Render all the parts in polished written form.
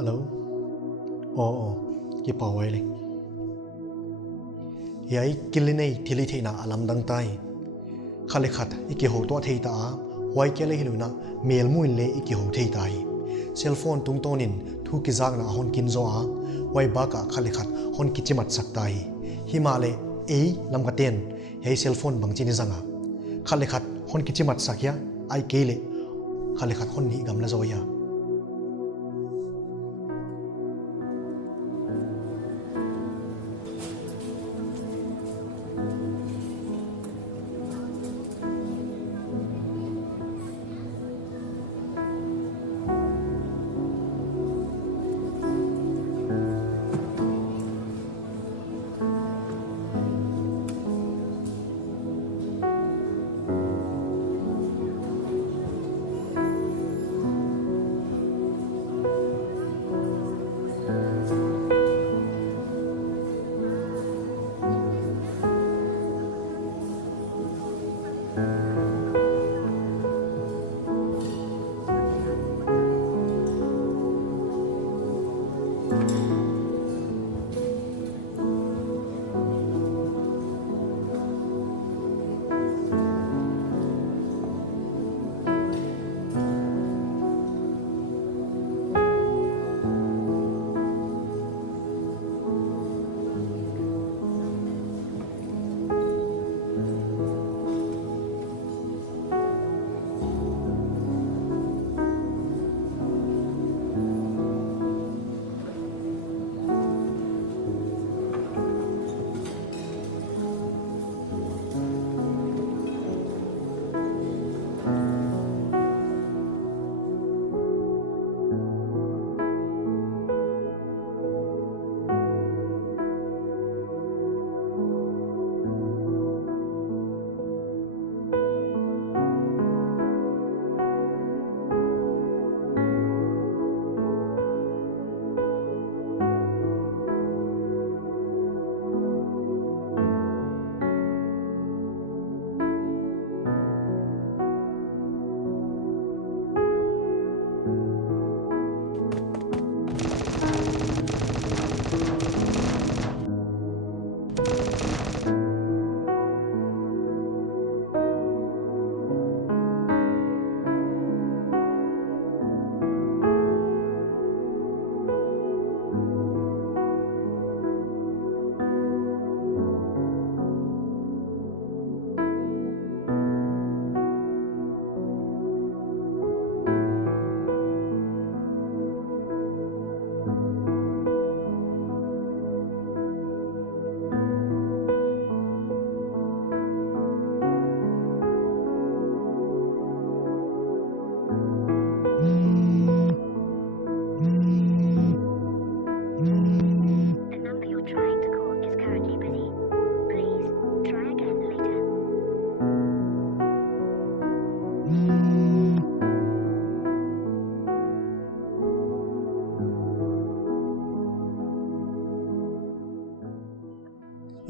Alo. Ki pawai le. Yai kilinei thili theina alam dang tai. Khale khat iki ho to thei ta wai ke le hiluna mel muin le iki ho thei tai. Cellphone tung tonin thu ki jang na hon kin zo a wai ba ka khale khat hon ki chimat sak tai. Himale lam ka ten hei cellphone bang chini janga. Khale khat hon ki chimat sakya ai ke le. Khale khat hon ni gam la zo ya.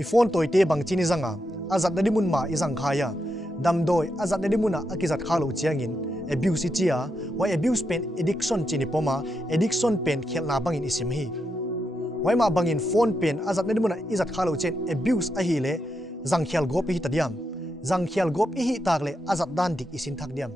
Phone toite bang chini zanga azat dadi mun ma izang khaya damdoi azat dadi muna akizat khalo chiangin abuse chia why abuse pen addiction chini poma addiction pen khelna bangin isim hi why ma bangin phone pen azat dadi muna izat khalo chen abuse a hi le zang khel gop hi tadiam zang khel gop hi takle azat dan dik isin thak diam